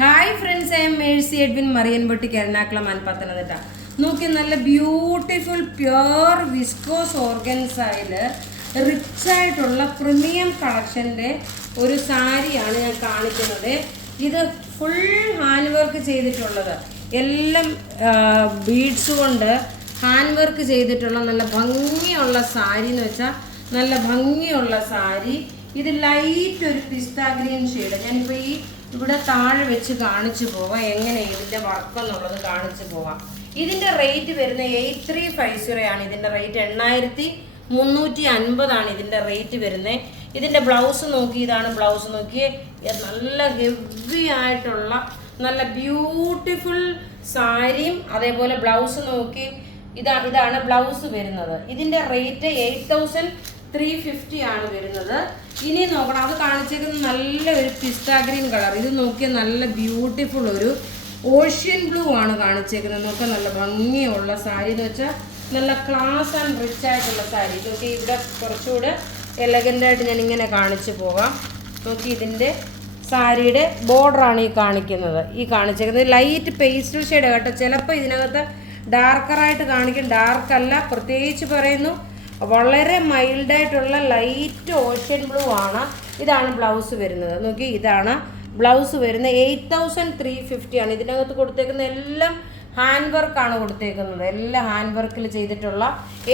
Hi friends, I M Mercy Edwin marine boutique Ernakulam and Pathanamthitta. നോക്കി, നല്ല beautiful pure viscous ഓർഗൻസയിൽ rich ആയിട്ടുള്ള premium കളക്ഷൻ്റെ ഒരു സാരിയാണ് ഞാൻ കാണിക്കുന്നത്. ഇത് ഫുൾ ഹാൻഡ് വർക്ക് ചെയ്തിട്ടുള്ളത്, എല്ലാം ബീഡ്സ് കൊണ്ട് ഹാൻഡ് വർക്ക് ചെയ്തിട്ടുള്ള നല്ല ഭംഗിയുള്ള സാരി എന്ന് വെച്ചാൽ നല്ല ഭംഗിയുള്ള സാരി. ഇത് ലൈറ്റ് ഒരു പിസ്ത ഗ്രീൻ ഷെയ്ഡ്. ഞാനിപ്പോൾ ഇവിടെ താഴെ വെച്ച് കാണിച്ചു പോവാം, എങ്ങനെ ഇതിൻ്റെ വർക്ക് എന്നുള്ളത് കാണിച്ചു പോവാം. ഇതിൻ്റെ റേറ്റ് വരുന്ന 8350 ആണ്. ഇതിൻ്റെ റേറ്റ് 8350 ഇതിൻ്റെ റേറ്റ് വരുന്നത്. ഇതിൻ്റെ ബ്ലൗസ് നോക്കി, ഇതാണ് ബ്ലൗസ് നോക്കി. നല്ല ഹെവി ആയിട്ടുള്ള നല്ല ബ്യൂട്ടിഫുൾ സാരിയും അതേപോലെ ബ്ലൗസ് നോക്കി. ഇതാണ് ബ്ലൗസ് വരുന്നത്. ഇതിൻ്റെ റേറ്റ് 8350 ആണ് വരുന്നത്. ഇനി നോക്കണം, അത് കാണിച്ചേക്കുന്നത് നല്ല ഒരു പിസ്ത ഗ്രീൻ കളർ. ഇത് നോക്കിയാൽ നല്ല ബ്യൂട്ടിഫുൾ ഒരു ഓഷ്യൻ ബ്ലൂ ആണ് കാണിച്ചേക്കുന്നത്. നോക്കാം, നല്ല ഭംഗിയുള്ള സാരി എന്ന് വെച്ചാൽ നല്ല ക്ലാസ് ആൻഡ് റിച്ച് ആയിട്ടുള്ള സാരി. നോക്കി, ഇവിടെ കുറച്ചുകൂടെ എലഗൻ്റായിട്ട് ഞാൻ ഇങ്ങനെ കാണിച്ചു പോകാം. നോക്കി, ഇതിൻ്റെ സാരിയുടെ ബോർഡറാണ് ഈ കാണിക്കുന്നത്. ഈ കാണിച്ചേക്കുന്നത് ലൈറ്റ് പേസ്റ്റൽ ഷെയ്ഡ് കേട്ടോ. ചിലപ്പോൾ ഇതിനകത്ത് ഡാർക്കറായിട്ട് കാണിക്കും, ഡാർക്കല്ല. പ്രത്യേകിച്ച് പറയുന്നു, വളരെ മൈൽഡായിട്ടുള്ള ലൈറ്റ് ഓഷ്യൻ ബ്ലൂ ആണ്. ഇതാണ് ബ്ലൗസ് വരുന്നത്. നോക്കി, ഇതാണ് ബ്ലൗസ് വരുന്നത്. 8350 ആണ്. ഇതിനകത്ത് കൊടുത്തേക്കുന്ന എല്ലാം ഹാൻഡ് വർക്കാണ് കൊടുത്തേക്കുന്നത്, എല്ലാം ഹാൻഡ് വർക്കിൽ ചെയ്തിട്ടുള്ള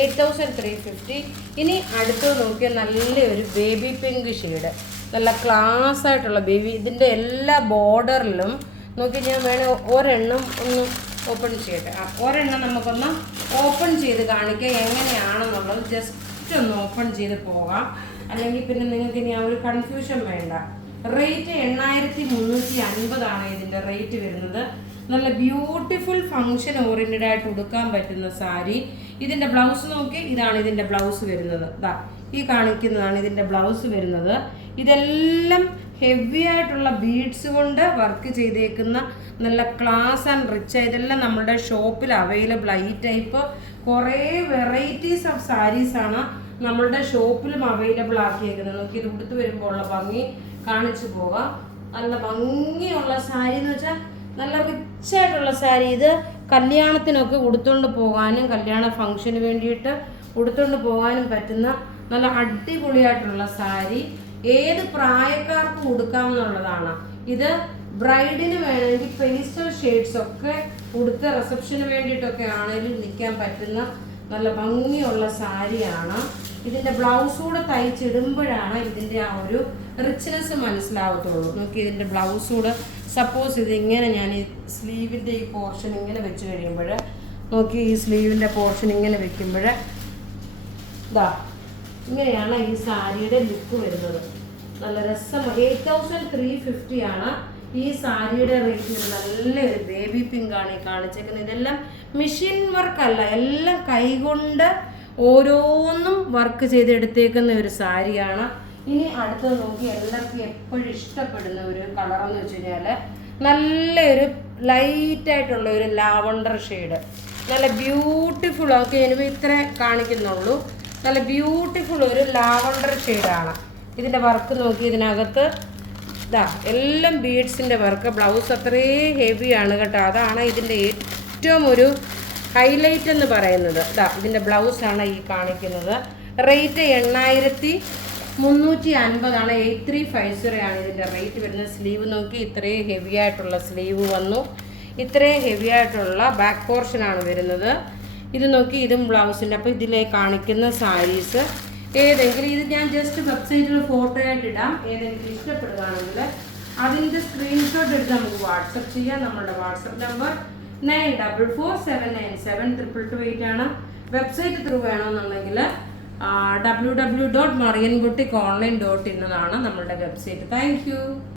8350. ഇനി അടുത്തത് നോക്കിയാൽ നല്ലൊരു ബേബി പിങ്ക് ഷെയ്ഡ്, നല്ല ക്ലാസ് ആയിട്ടുള്ള ബേബി. ഇതിൻ്റെ എല്ലാ ബോർഡറിലും നോക്കി, ഞാൻ വേണേൽ ഒരെണ്ണം ഒന്ന് ഓപ്പൺ ചെയ്യട്ടെ. ഒരെണ്ണം നമുക്കൊന്ന് ഓപ്പൺ ചെയ്ത് കാണിക്കുക എങ്ങനെയാണെന്നുള്ളത്. ജസ്റ്റ് ഒന്ന് ഓപ്പൺ ചെയ്ത് പോകാം, അല്ലെങ്കിൽ പിന്നെ നിങ്ങൾക്ക് ഇനി ആ ഒരു കൺഫ്യൂഷൻ വേണ്ട. റേറ്റ് 8350 ആണ് ഇതിൻ്റെ റേറ്റ് വരുന്നത്. നല്ല ബ്യൂട്ടിഫുൾ ഫങ്ഷൻ ഓറിയൻറ്റഡ് ആയിട്ട് ഉടുക്കാൻ പറ്റുന്ന സാരി. ഇതിൻ്റെ ബ്ലൗസ് നോക്കി, ഇതാണ് ഇതിൻ്റെ ബ്ലൗസ് വരുന്നത്. ഈ കാണിക്കുന്നതാണ് ഇതിൻ്റെ ബ്ലൗസ് വരുന്നത്. ഇതെല്ലാം ഹെവി ആയിട്ടുള്ള ബീഡ്സ് കൊണ്ട് വർക്ക് ചെയ്തേക്കുന്ന നല്ല ക്ലാസ് ആൻഡ് റിച്ച്. ഇതെല്ലാം നമ്മുടെ ഷോപ്പിൽ അവൈലബിൾ ആയി. ഈ ടൈപ്പ് കുറേ വെറൈറ്റീസ് ഓഫ് സാരീസാണ് നമ്മളുടെ ഷോപ്പിലും അവൈലബിൾ ആക്കിയേക്കുന്നത്. നോക്കി, ഇത് ഉടുത്ത് വരുമ്പോൾ ഉള്ള ഭംഗി കാണിച്ചു പോകാം. നല്ല ഭംഗിയുള്ള സാരി എന്ന് വെച്ചാൽ നല്ല റിച്ച് ആയിട്ടുള്ള സാരി. ഇത് കല്യാണത്തിനൊക്കെ ഉടുത്തുകൊണ്ട് പോകാനും കല്യാണ ഫംഗ്ഷന് വേണ്ടിയിട്ട് ഉടുത്തുകൊണ്ട് പോകാനും പറ്റുന്ന നല്ല അടിപൊളിയായിട്ടുള്ള സാരി. ഏത് പ്രായക്കാർക്കും ഉടുക്കാമെന്നുള്ളതാണ്. ഇത് ബ്രൈഡിന് വേണമെങ്കിൽ പേസ്റ്റൽ ഷെയ്ഡ്സ് ഒക്കെ ഉടുത്ത് റിസപ്ഷന് വേണ്ടിയിട്ടൊക്കെ ആണെങ്കിലും നിൽക്കാൻ പറ്റുന്ന നല്ല ഭംഗിയുള്ള സാരിയാണ്. ഇതിൻ്റെ ബ്ലൗസ് കൂടെ തയ്ച്ചിടുമ്പോഴാണ് ഇതിൻ്റെ ആ ഒരു റിച്ച്നെസ് മനസ്സിലാവത്തുള്ളൂ. നോക്കി, ഇതിൻ്റെ ബ്ലൗസ് കൂടെ സപ്പോസ് ഇതിങ്ങനെ ഞാൻ ഈ സ്ലീവിൻ്റെ ഈ പോർഷൻ ഇങ്ങനെ വെച്ച് കഴിയുമ്പോൾ നോക്കി, ഈ സ്ലീവിൻ്റെ പോർഷൻ ഇങ്ങനെ വെക്കുമ്പോൾ ഇങ്ങനെയാണ് ഈ സാരിയുടെ ലുക്ക് വരുന്നത്. നല്ല രസം. 8350 ആണ് ഈ സാരിയുടെ റേറ്റ്. നല്ലൊരു ബേബി പിങ്ക് ആണ് ഈ കാണിച്ചേക്കുന്നത്. ഇതെല്ലാം മെഷീൻ വർക്കല്ല, എല്ലാം കൈകൊണ്ട് ഓരോന്നും വർക്ക് ചെയ്തെടുത്തേക്കുന്ന ഒരു സാരിയാണ്. ഇനി അടുത്തത് നോക്കി, എല്ലാവർക്കും എപ്പോഴും ഇഷ്ടപ്പെടുന്ന ഒരു കളറെന്ന് വെച്ച് കഴിഞ്ഞാൽ നല്ലൊരു ലൈറ്റായിട്ടുള്ള ഒരു ലാവണ്ടർ ഷെയ്ഡ്. നല്ല ബ്യൂട്ടിഫുൾ. ഓക്കെ, എനിക്ക് ഇത്രേ കാണിക്കുന്നുള്ളൂ. നല്ല ബ്യൂട്ടിഫുൾ ഒരു ലാവണ്ടർ ഷെയ്ഡാണ്. ഇതിൻ്റെ വർക്ക് നോക്കി, ഇതിനകത്ത് എല്ലാം ബീഡ്സിൻ്റെ വർക്ക്. ബ്ലൗസ് അത്രയും ഹെവിയാണ് കേട്ടോ. അതാണ് ഇതിൻ്റെ ഏറ്റവും ഒരു ഹൈലൈറ്റ് എന്ന് പറയുന്നത്. ഇതിൻ്റെ ബ്ലൗസാണ് ഈ കാണിക്കുന്നത്. റേറ്റ് 8350 ആണ്. 8350 ആണ് ഇതിൻ്റെ റേറ്റ് വരുന്നത്. സ്ലീവ് നോക്കി, ഇത്രയും ഹെവി ആയിട്ടുള്ള സ്ലീവ് വന്നു. ഇത്രയും ഹെവി ആയിട്ടുള്ള ബാക്ക് പോർഷനാണ് വരുന്നത്. ഇത് നോക്കി, ഇതും ബ്ലൗസിൻ്റെ. അപ്പോൾ ഇതിലെ കാണിക്കുന്ന സാരീസ് ഏതെങ്കിലും, ഇത് ഞാൻ ജസ്റ്റ് വെബ്സൈറ്റിൽ ഫോട്ടോ ആയിട്ട് ഇടാം. ഏതെങ്കിലും ഇഷ്ടപ്പെടുകയാണെങ്കിൽ അതിൻ്റെ സ്ക്രീൻഷോട്ട് എടുത്ത് നമുക്ക് വാട്സപ്പ് ചെയ്യാം. നമ്മുടെ വാട്സപ്പ് നമ്പർ 9447972228 ആണ്. വെബ്സൈറ്റ് ത്രൂ വേണമെന്നുണ്ടെങ്കിൽ www.marianboutique.online.in എന്നാണ് നമ്മളുടെ വെബ്സൈറ്റ്. Thank you.